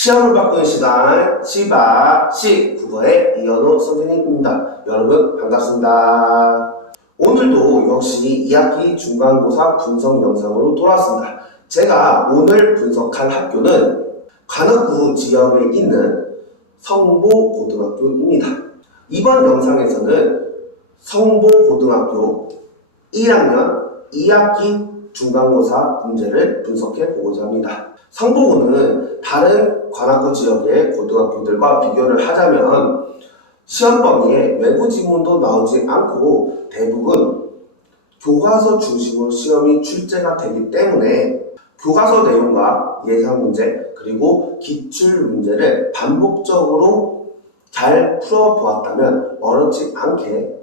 시험을 바꾸는 시간 시바시 국어의 이현우 선생님입니다. 여러분 반갑습니다. 오늘도 역시 2학기 중간고사 분석 영상으로 돌아왔습니다. 제가 오늘 분석할 학교는 관악구 지역에 있는 성보고등학교입니다. 이번 영상에서는 성보고등학교 1학년 2학기 중간고사 문제를 분석해 보고자 합니다. 성보고는 다른 관악구 지역의 고등학교들과 비교를 하자면 시험 범위에 외부 지문도 나오지 않고 대부분 교과서 중심으로 시험이 출제가 되기 때문에 교과서 내용과 예상 문제 그리고 기출 문제를 반복적으로 잘 풀어보았다면 어렵지 않게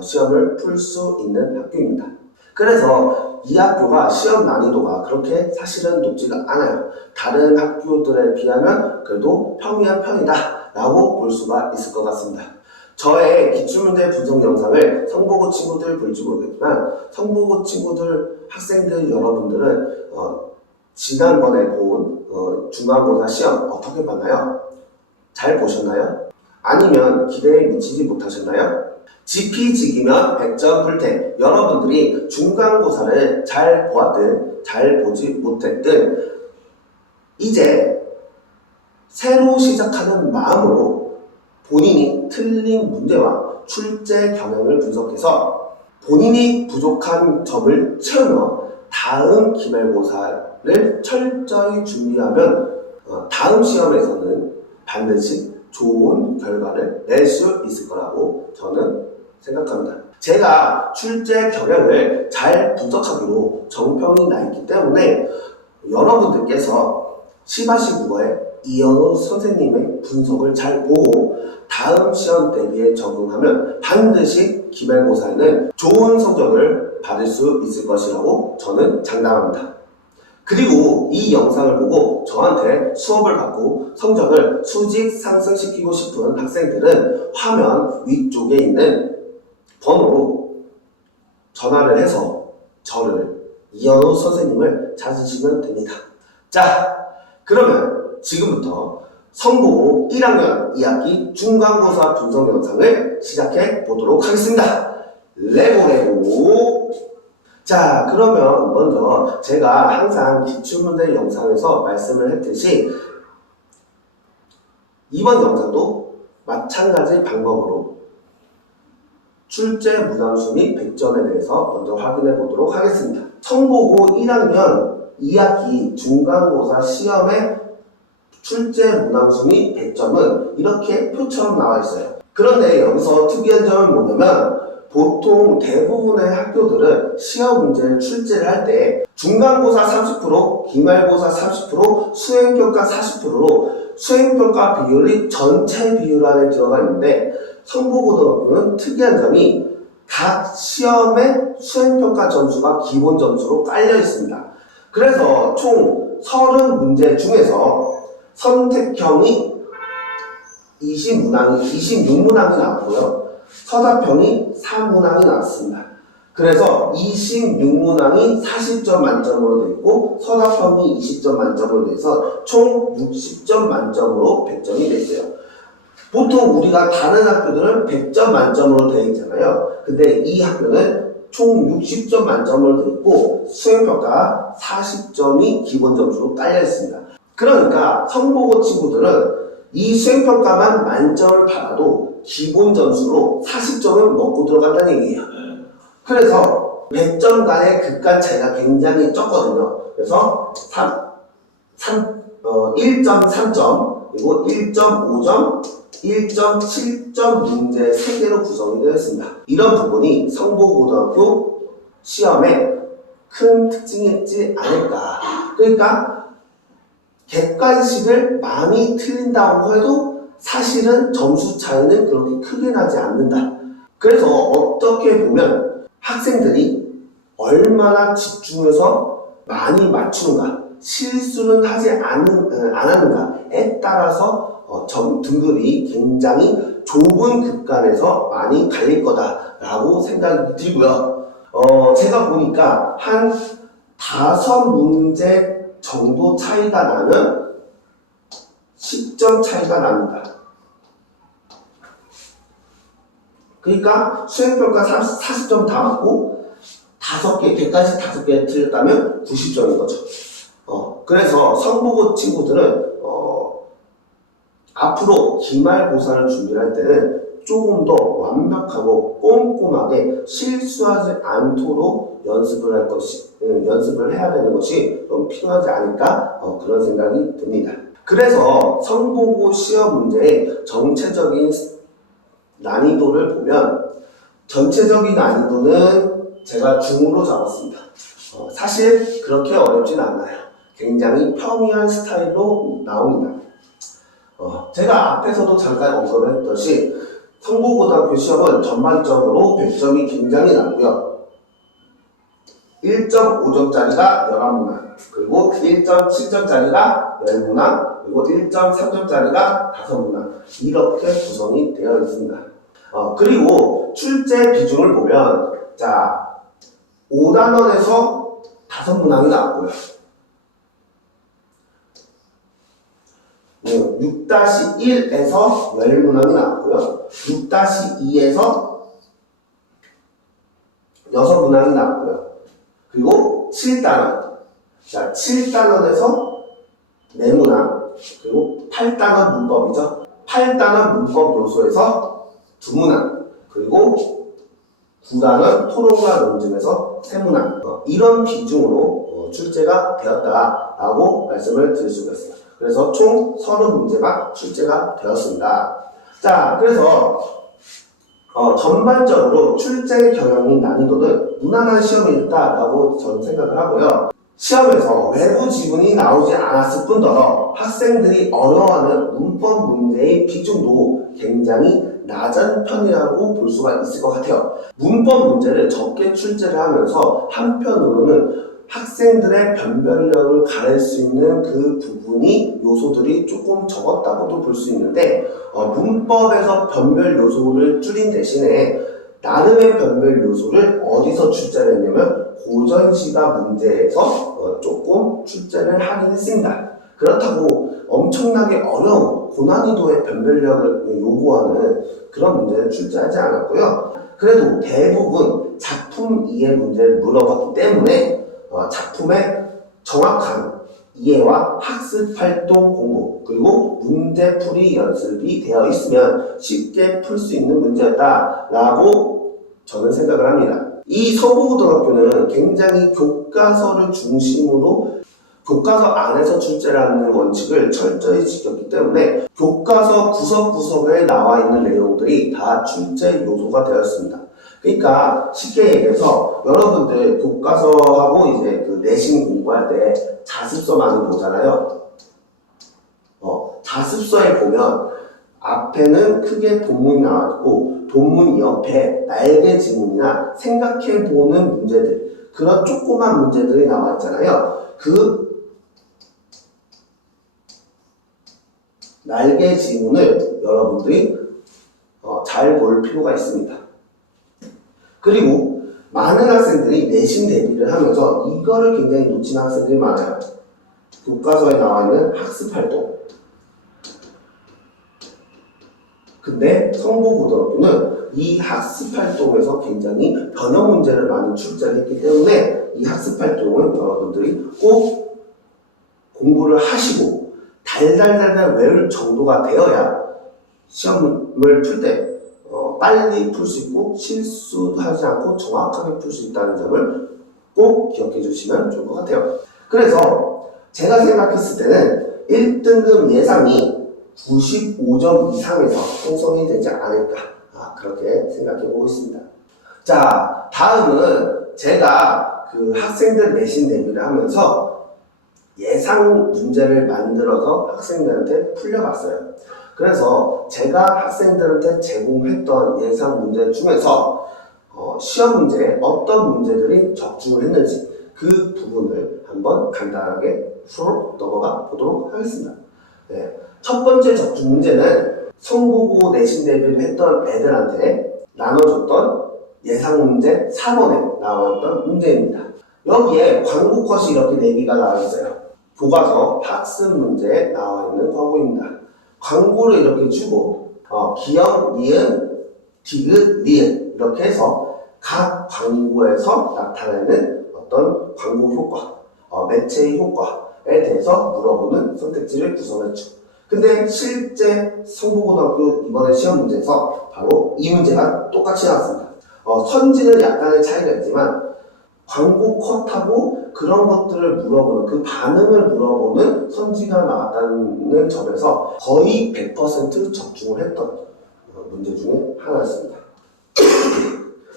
시험을 풀 수 있는 학교입니다. 그래서 이 학교가 시험 난이도가 그렇게 사실은 높지가 않아요. 다른 학교들에 비하면 그래도 평이한 편이다 라고 볼 수가 있을 것 같습니다. 저의 기출문제 분석 영상을 성보고 친구들 볼지 모르겠지만 성보고 친구들, 학생들 여러분들은 지난번에 본 중간고사 시험 어떻게 봤나요? 잘 보셨나요? 아니면 기대에 미치지 못하셨나요? 지피지기면 100점 불태. 여러분들이 중간고사를 잘 보았든 잘 보지 못했든 이제 새로 시작하는 마음으로 본인이 틀린 문제와 출제 경향을 분석해서 본인이 부족한 점을 채우며 다음 기말고사를 철저히 준비하면 다음 시험에서는 반드시 좋은 결과를 낼 수 있을 거라고 저는 생각합니다. 제가 출제 경향을 잘 분석하기로 정평이 나 있기 때문에 여러분들께서 시바시 국어의 이현우 선생님의 분석을 잘 보고 다음 시험 대비에 적응하면 반드시 기말고사에는 좋은 성적을 받을 수 있을 것이라고 저는 장담합니다. 그리고 이 영상을 보고 저한테 수업을 받고 성적을 수직 상승시키고 싶은 학생들은 화면 위쪽에 있는 번호로 전화를 해서 저를 이현우 선생님을 찾으시면 됩니다. 자, 그러면 지금부터 성보고 1학년 2학기 중간고사 분석 영상을 시작해 보도록 하겠습니다. 레고 자, 그러면 먼저 제가 항상 기출문제 영상에서 말씀을 했듯이 이번 영상도 마찬가지 방법으로 출제 무난수 및 100점에 대해서 먼저 확인해 보도록 하겠습니다. 성보고 1학년 2학기 중간고사 시험의 출제 무난수 및 100점은 이렇게 표처럼 나와 있어요. 그런데 여기서 특이한 점은 뭐냐면 보통 대부분의 학교들은 시험 문제를 출제를 할 때 중간고사 30%, 기말고사 30%, 수행평가 40%로 수행평가 비율이 전체 비율 안에 들어가 있는데 성보고등학교는 특이한 점이 각 시험의 수행평가 점수가 기본 점수로 깔려 있습니다. 그래서 총 30문제 중에서 선택형이 26문항이 나왔고요. 서답형이 4문항이 나왔습니다. 그래서 26문항이 40점 만점으로 되어 있고 서답형이 20점 만점으로 돼서 총 60점 만점으로 100점이 되어 있어요. 보통 우리가 다른 학교들은 100점 만점으로 되어 있잖아요. 근데 이 학교는 총 60점 만점으로 되어 있고 수행평가 40점이 기본 점수로 깔려 있습니다. 그러니까 성보고 친구들은 이 수행평가만 만점을 받아도 기본 점수로 40점을 먹고 들어간다는 얘기예요. 그래서 100점 간의 극간 차이가 굉장히 적거든요. 그래서 1.3점, 그리고 1.5점, 1.7점 문제 3개로 구성이 되어 있습니다. 이런 부분이 성보고등학교 시험의 큰 특징이지 않을까. 그러니까 객관식을 많이 틀린다고 해도 사실은 점수 차이는 그렇게 크게 나지 않는다. 그래서 어떻게 보면 학생들이 얼마나 집중해서 많이 맞추는가, 실수는 하지 안 하는가에 따라서 등급이 굉장히 좁은 급간에서 많이 갈릴 거다라고 생각이 들고요. 제가 보니까 한 5문제 정도 차이가 나면 10점 차이가 납니다. 그러니까 수행평가 40점 다 맞고 5개, 객관식 5개 틀렸다면 90점인 거죠. 그래서 성보고 친구들은 앞으로 기말고사를 준비할 때는 조금 더 완벽하고 꼼꼼하게 실수하지 않도록 연습을 해야 되는 것이 좀 필요하지 않을까 그런 생각이 듭니다. 그래서 성보고 시험 문제의 정체적인 난이도를 보면 전체적인 난이도는 제가 중으로 잡았습니다. 사실 그렇게 어렵진 않아요. 굉장히 평이한 스타일로 나옵니다. 제가 앞에서도 잠깐 언급을 했듯이 성보고등학교 시험은 전반적으로 100점이 굉장히 낮고요. 1.5점짜리가 11문항, 그리고 1.7점짜리가 10문항, 그리고 1.3점짜리가 5문항 이렇게 구성이 되어 있습니다. 그리고 출제 비중을 보면 자 5단원에서 5문항이 나왔고요. 6-1에서 10문항이 나왔고요. 6-2에서 6문항이 나왔고요. 그리고 7단원. 자, 7단원에서 4문항. 그리고 8단원 문법이죠. 8단원 문법 요소에서 2문항. 그리고 9단원 토론과 논증에서 3문항. 이런 비중으로 출제가 되었다라고 말씀을 드릴 수가 있습니다. 그래서 총 30문제가 출제가 되었습니다. 자, 그래서 전반적으로 출제 경향인 난이도는 무난한 시험이었다라고 저는 생각을 하고요. 시험에서 외부 지문이 나오지 않았을 뿐더러 학생들이 어려워하는 문법 문제의 비중도 굉장히 낮은 편이라고 볼 수가 있을 것 같아요. 문법 문제를 적게 출제를 하면서 한편으로는 학생들의 변별력을 가릴 수 있는 그 부분이 요소들이 조금 적었다고도 볼 수 있는데 문법에서 변별 요소를 줄인 대신에 나름의 변별 요소를 어디서 출제를 했냐면 고전시가 문제에서 조금 출제를 하긴 했습니다. 그렇다고 엄청나게 어려운 고난이도의 변별력을 요구하는 그런 문제를 출제하지 않았고요. 그래도 대부분 작품 이해 문제를 물어봤기 때문에 작품의 정확한 이해와 학습 활동 공부 그리고 문제풀이 연습이 되어 있으면 쉽게 풀 수 있는 문제였다라고 저는 생각을 합니다. 이 성보고등학교는 굉장히 교과서를 중심으로 교과서 안에서 출제를 하는 원칙을 철저히 지켰기 때문에 교과서 구석구석에 나와 있는 내용들이 다 출제 요소가 되었습니다. 그러니까 쉽게 얘기해서 여러분들 교과서하고 이제 그 내신 공부할 때 자습서 많이 보잖아요. 자습서에 보면 앞에는 크게 본문이 나왔고 본문 옆에 날개 지문이나 생각해보는 문제들 그런 조그만 문제들이 나와 있잖아요. 그 날개 지문을 여러분들이 잘 볼 필요가 있습니다. 그리고 많은 학생들이 내신 대비를 하면서 이거를 굉장히 놓치는 학생들이 많아요. 교과서에 나와 있는 학습활동. 근데 성보고등학교는 이 학습활동에서 굉장히 변형 문제를 많이 출제했기 때문에 이 학습활동은 여러분들이 꼭 공부를 하시고 달달달달 외울 정도가 되어야 시험을 풀 때 빨리 풀 수 있고 실수도 하지 않고 정확하게 풀 수 있다는 점을 꼭 기억해 주시면 좋을 것 같아요. 그래서 제가 생각했을 때는 1등급 예상이 95점 이상에서 형성이 되지 않을까 그렇게 생각해 보고 있습니다. 자, 다음은 제가 그 학생들 내신 대비를 하면서 예상 문제를 만들어서 학생들한테 풀려봤어요. 그래서 제가 학생들한테 제공했던 예상 문제 중에서 시험 문제에 어떤 문제들이 적중을 했는지 그 부분을 한번 간단하게 풀어 넘어가 보도록 하겠습니다. 네. 첫 번째 적중 문제는 성보고 내신 대비를 했던 애들한테 나눠줬던 예상 문제 4번에 나왔던 문제입니다. 여기에 광고 컷이 이렇게 4개가 나와 있어요. 교과서 학습 문제에 나와 있는 광고입니다. 광고를 이렇게 주고 기역, 니은, 디귿, 리을 이렇게 해서 각 광고에서 나타내는 어떤 광고 효과, 매체의 효과에 대해서 물어보는 선택지를 구성했죠. 근데 실제 성북고등학교 이번에 시험 문제에서 바로 이 문제가 똑같이 나왔습니다. 선지는 약간의 차이가 있지만 광고 컷하고 그런 것들을 물어보는 그 반응을 물어보는 선지가 나왔다는 점에서 거의 100% 적중을 했던 문제 중에 하나였습니다.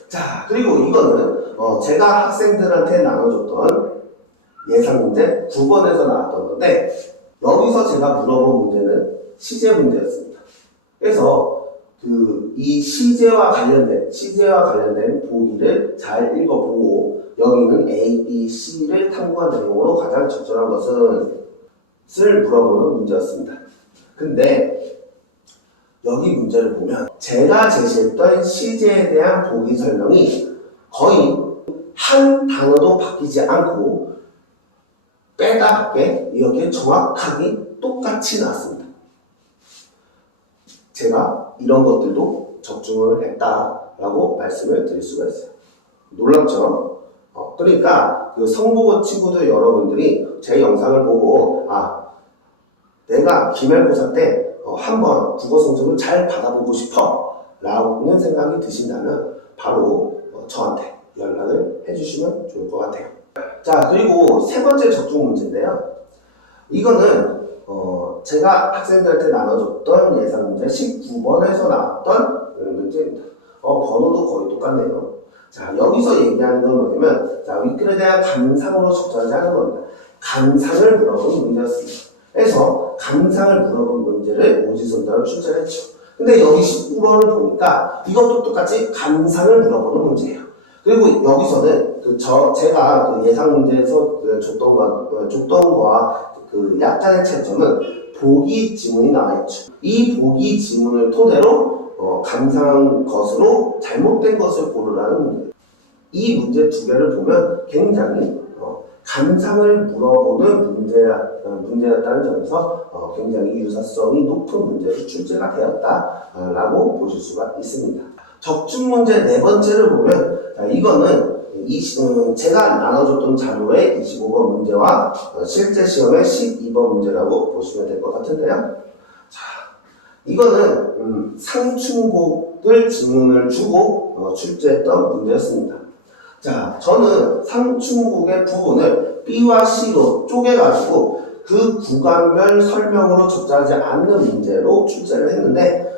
자, 그리고 이거는 제가 학생들한테 나눠줬던 예상 문제 9번에서 나왔던 건데 여기서 제가 물어본 문제는 시제 문제였습니다. 그래서 이 시제와 관련된 보기를 잘 읽어보고 여기는 A, B, C를 탐구한 내용으로 가장 적절한 것을 물어보는 문제였습니다. 근데 여기 문제를 보면 제가 제시했던 시제에 대한 보기 설명이 거의 한 단어도 바뀌지 않고 빼다 밖에 이렇게 정확하게 똑같이 나왔습니다. 제가 이런 것들도 적중을 했다라고 말씀을 드릴 수가 있어요. 놀랍죠? 그러니까 그 성북고 친구들 여러분들이 제 영상을 보고 내가 기말고사 때 한번 국어 성적을 잘 받아보고 싶어 라는 생각이 드신다면 바로 저한테 연락을 해주시면 좋을 것 같아요. 자, 그리고 세 번째 적중 문제인데요. 이거는 제가 학생들한테 나눠줬던 예상 문제 19번에서 나왔던 문제입니다. 번호도 거의 똑같네요. 자, 여기서 얘기하는 건 뭐냐면 윗글에 대한 감상으로 적절하지 않은 겁니다. 감상을 물어보는 문제였습니다. 그래서 감상을 물어본 문제를 오지선다로 출제했죠. 근데 여기 19번을 보니까 이것도 똑같이 감상을 물어보는 문제예요. 그리고 여기서는 제가 예상 문제에서 줬던 거와 약간의 차이점은 보기 지문이 나와있죠. 이 보기 지문을 토대로 감상한 것으로 잘못된 것을 고르라는 문제예요. 이 문제 두 개를 보면 굉장히 감상을 물어보는 문제였다는 점에서 굉장히 유사성이 높은 문제로 출제가 되었다라고 보실 수가 있습니다. 적중 문제 네 번째를 보면 이거는 제가 나눠줬던 자료의 25번 문제와 실제 시험의 12번 문제라고 보시면 될 것 같은데요. 자, 이거는 상충곡을 지문을 주고 출제했던 문제였습니다. 자, 저는 상충곡의 부분을 B와 C로 쪼개가지고 그 구간별 설명으로 적절하지 않는 문제로 출제를 했는데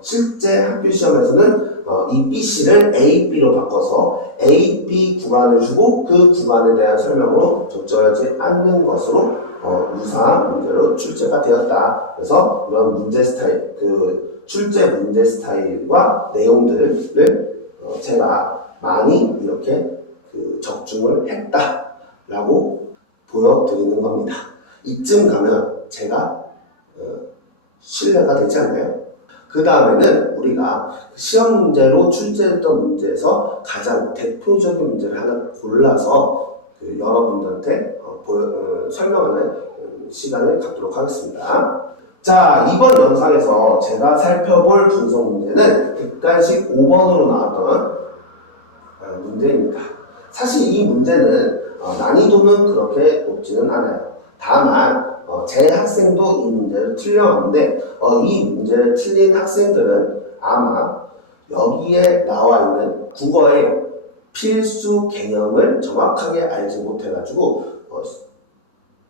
실제 학교 시험에서는 이 BC를 A, B로 바꿔서 A, B 구간을 주고 그 구간에 대한 설명으로 적절하지 않는 것으로 유사한 문제로 출제가 되었다. 그래서 이런 문제 스타일, 출제 문제 스타일과 내용들을 제가 많이 이렇게 적중을 했다라고 보여드리는 겁니다. 이쯤 가면 제가 신뢰가 되지 않나요? 그 다음에는 우리가 시험 문제로 출제했던 문제에서 가장 대표적인 문제를 하나 골라서 여러분들한테 설명하는 시간을 갖도록 하겠습니다. 자, 이번 영상에서 제가 살펴볼 분석 문제는 객관식 5번으로 나왔던 문제입니다. 사실 이 문제는 난이도는 그렇게 높지는 않아요. 다만 제 학생도 이 문제를 틀려왔는데 이 문제를 틀린 학생들은 아마 여기에 나와 있는 국어의 필수 개념을 정확하게 알지 못해가지고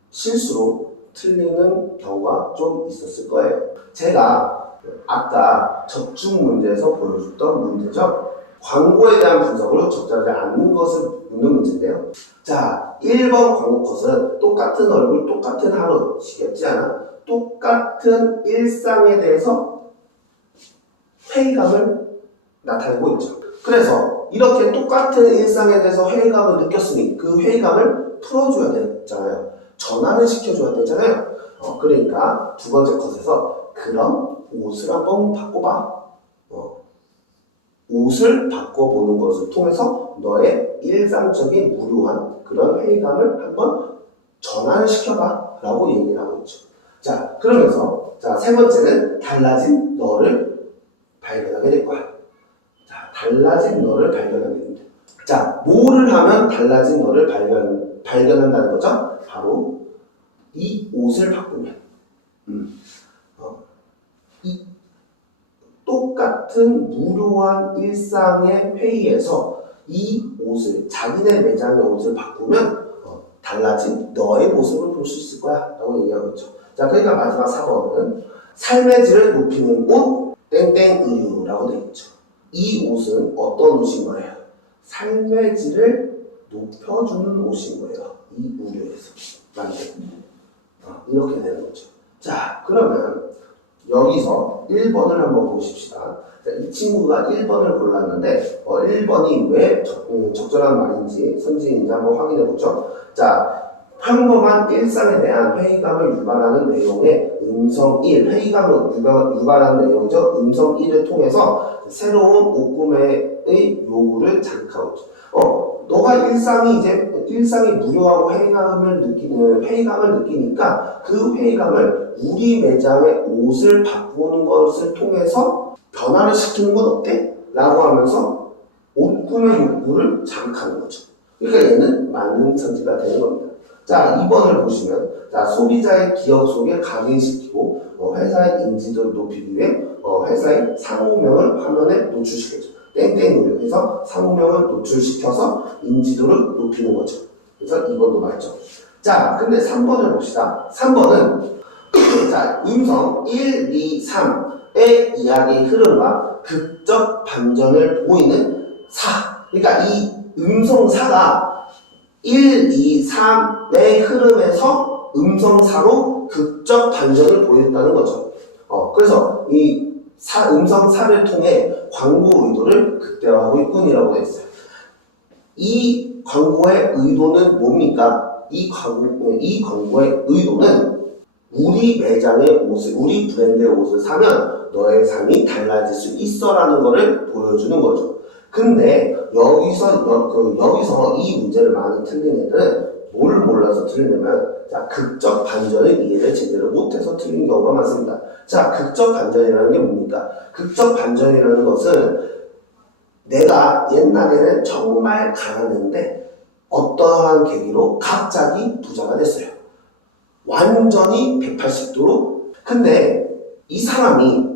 실수로 틀리는 경우가 좀 있었을 거예요. 제가 아까 적중 문제에서 보여줬던 문제죠. 광고에 대한 분석으로 적절하지 않는 것을 묻는 문제인데요. 자, 1번 광고 컷은 똑같은 얼굴, 똑같은 하루시겠지 않아? 똑같은 일상에 대해서 회의감을 나타내고 있죠. 그래서 이렇게 똑같은 일상에 대해서 회의감을 느꼈으니 그 회의감을 풀어줘야 되잖아요. 전환을 시켜줘야 되잖아요. 그러니까 두 번째 컷에서 그럼 옷을 한번 바꿔봐. 옷을 바꿔보는 것을 통해서 너의 일상적인 무료한 그런 회의감을 한번 전환을 시켜봐 라고 얘기를 하고 있죠. 자, 그러면서 자, 세 번째는 달라진 너를 발견하게 될 거야. 자, 달라진 너를 발견하게 됩니다. 자, 뭐를 하면 달라진 너를 발견한다는 거죠? 바로 이 옷을 바꾸면. 이 똑같은 무료한 일상의 회의에서 이 옷을, 자기네 매장의 옷을 바꾸면 달라진 너의 모습을 볼 수 있을 거야 라고 얘기하고 있죠. 자, 그러니까 마지막 4번은 삶의 질을 높이는 옷 땡땡 의류라고 되어 있죠. 이 옷은 어떤 옷인 거예요? 삶의 질을 높여주는 옷인 거예요. 이 의류에서 만든. 이렇게 되는 거죠. 자, 그러면 여기서 1번을 한번 보십시다. 자, 이 친구가 1번을 골랐는데 1번이 왜 적절한 말인지 선지인지 한번 확인해 보죠. 자, 평범한 일상에 대한 회의감을 유발하는 내용의 음성 1, 회의감을 유발하는 내용이죠. 음성 1을 통해서 새로운 옷 구매의 요구를 자극하고 있죠. 너가 일상이 무료하고 회의감을 느끼니까 그 회의감을 우리 매장의 옷을 바꾸는 것을 통해서 변화를 시키는 건 어때? 라고 하면서 옷 구매 욕구를 자극하는 거죠. 그러니까 얘는 만능 선지가 되는 겁니다. 자, 2번을 보시면 자, 소비자의 기억 속에 각인시키고 회사의 인지도를 높이기 위해 회사의 상호명을 화면에 노출시키죠. 땡땡으로 해서 상호명을 노출시켜서 인지도를 높이는 거죠. 그래서 2번도 맞죠. 자, 근데 3번을 봅시다. 3번은 자, 음성 1, 2, 3의 이야기의 흐름과 극적 반전을 보이는 4. 그러니까 이 음성 4가 1, 2, 3의 흐름에서 음성 4로 극적 반전을 보였다는 거죠. 그래서 이 음성 4를 통해 광고 의도를 극대화하고 있군이라고 했어요. 이 광고의 의도는 뭡니까? 이 광고의 의도는 우리 매장의 옷을, 우리 브랜드의 옷을 사면 너의 삶이 달라질 수 있어라는 것을 보여주는 거죠. 근데 여기서 이 문제를 많이 틀린 애들은 뭘 몰라서 틀리냐면 자, 극적 반전의 이해를 제대로 못해서 틀린 경우가 많습니다. 자, 극적 반전이라는 게 뭡니까? 극적 반전이라는 것은 내가 옛날에는 정말 가난했는데 어떠한 계기로 갑자기 부자가 됐어요. 완전히 180도로. 근데 이 사람이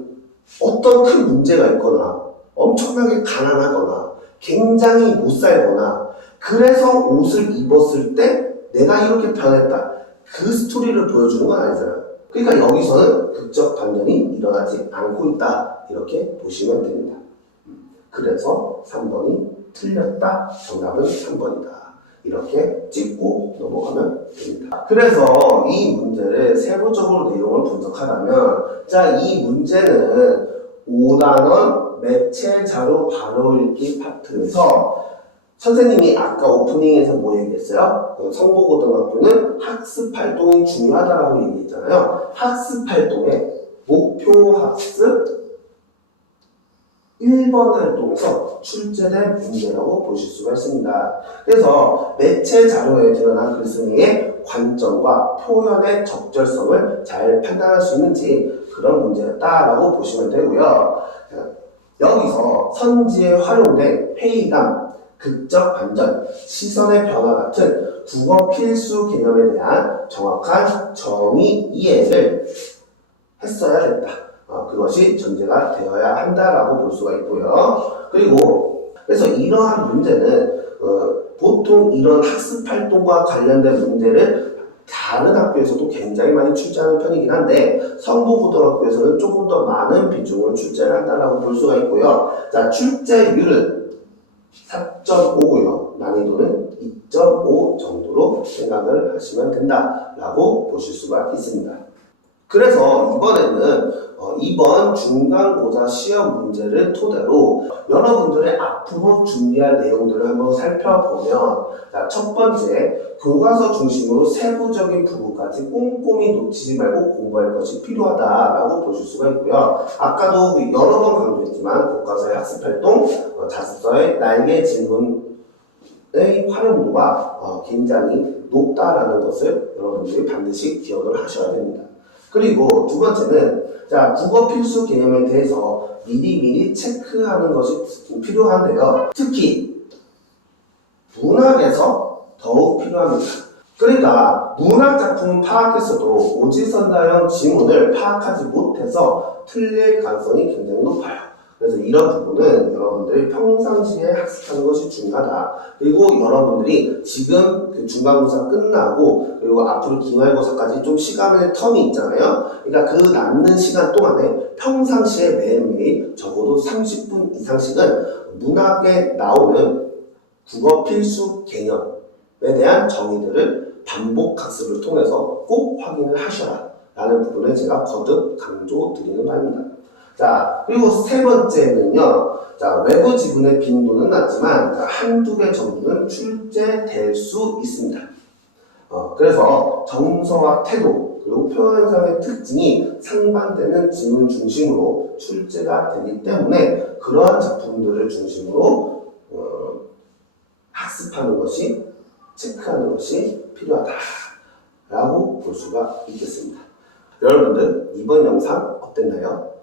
어떤 큰 문제가 있거나 엄청나게 가난하거나 굉장히 못 살거나 그래서 옷을 입었을 때 내가 이렇게 변했다. 그 스토리를 보여주는 건 아니잖아요. 그러니까 여기서는 극적 반전이 일어나지 않고 있다. 이렇게 보시면 됩니다. 그래서 3번이 틀렸다. 정답은 3번이다. 이렇게 찍고 넘어가면 됩니다. 그래서 이 문제를 세부적으로 내용을 분석하려면 자, 이 문제는 5단원 매체 자료 바로 읽기 파트에서 선생님이 아까 오프닝에서 뭐 얘기했어요? 성보고등학교는 학습 활동이 중요하다고 얘기했잖아요. 학습 활동의 목표 학습 1번 활동에서 출제된 문제라고 보실 수가 있습니다. 그래서 매체 자료에 드러난 글쓴이의 관점과 표현의 적절성을 잘 판단할 수 있는지 그런 문제였다라고 보시면 되고요. 여기서 선지에 활용된 회의감, 극적 반전, 시선의 변화 같은 국어 필수 개념에 대한 정확한 정의 이해를 했어야 된다. 그것이 전제가 되어야 한다라고 볼 수가 있고요. 그리고 그래서 이러한 문제는 보통 이런 학습 활동과 관련된 문제를 다른 학교에서도 굉장히 많이 출제하는 편이긴 한데 성보고등학교에서는 조금 더 많은 비중을 출제를 한다라고 볼 수가 있고요. 자, 출제율은 4.5고요. 난이도는 2.5 정도로 생각을 하시면 된다라고 보실 수가 있습니다. 그래서 이번에는 이번 중간고사 시험 문제를 토대로 여러분들의 앞으로 준비할 내용들을 한번 살펴보면 자, 첫 번째, 교과서 중심으로 세부적인 부분까지 꼼꼼히 놓치지 말고 공부할 것이 필요하다라고 보실 수가 있고요. 아까도 여러 번 강조했지만 교과서의 학습활동, 자습서의 날개 질문의 활용도가 굉장히 높다라는 것을 여러분들이 반드시 기억을 하셔야 됩니다. 그리고 두 번째는 자, 국어 필수 개념에 대해서 미리미리 체크하는 것이 필요한데요. 특히 문학에서 더욱 필요합니다. 그러니까 문학 작품은 파악했어도 오지선다형 지문을 파악하지 못해서 틀릴 가능성이 굉장히 높아요. 그래서 이런 부분은 여러분들이 평상시에 학습하는 것이 중요하다. 그리고 여러분들이 지금 그 중간고사 끝나고 그리고 앞으로 기말고사까지 좀 시간의 텀이 있잖아요. 그러니까 그 남는 시간 동안에 평상시에 매일매일 적어도 30분 이상씩은 문학에 나오는 국어 필수 개념에 대한 정의들을 반복 학습을 통해서 꼭 확인을 하셔라 라는 부분을 제가 거듭 강조드리는 바입니다. 자, 그리고 세 번째는요. 자, 외부 지문의 빈도는 낮지만 한두 개 정도는 출제될 수 있습니다. 그래서 정서와 태도 그리고 표현 현상의 특징이 상반되는 지문 중심으로 출제가 되기 때문에 그러한 작품들을 중심으로 학습하는 것이 체크하는 것이 필요하다라고 볼 수가 있겠습니다. 여러분들 이번 영상 어땠나요?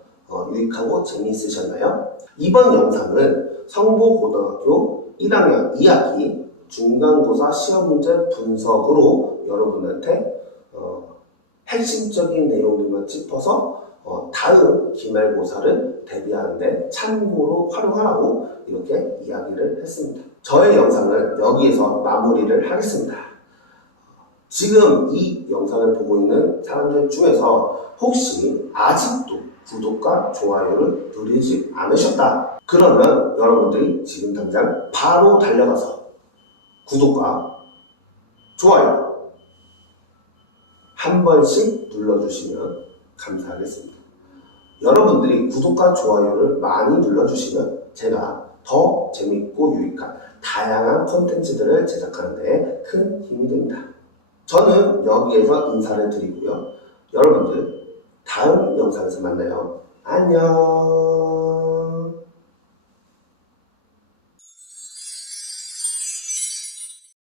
유익하고 재미있으셨나요? 이번 영상은 성보고등학교 1학년 2학기 중간고사 시험 문제 분석으로 여러분한테 핵심적인 내용들만 짚어서 다음 기말고사를 대비하는데 참고로 활용하라고 이렇게 이야기를 했습니다. 저의 영상은 여기에서 마무리를 하겠습니다. 지금 이 영상을 보고 있는 사람들 중에서 혹시 아직도 구독과 좋아요를 누르지 않으셨다. 그러면 여러분들이 지금 당장 바로 달려가서 구독과 좋아요 한 번씩 눌러주시면 감사하겠습니다. 여러분들이 구독과 좋아요를 많이 눌러주시면 제가 더 재밌고 유익한 다양한 콘텐츠들을 제작하는 데 큰 힘이 됩니다. 저는 여기에서 인사를 드리고요. 여러분들 다음 영상에서 만나요. 안녕.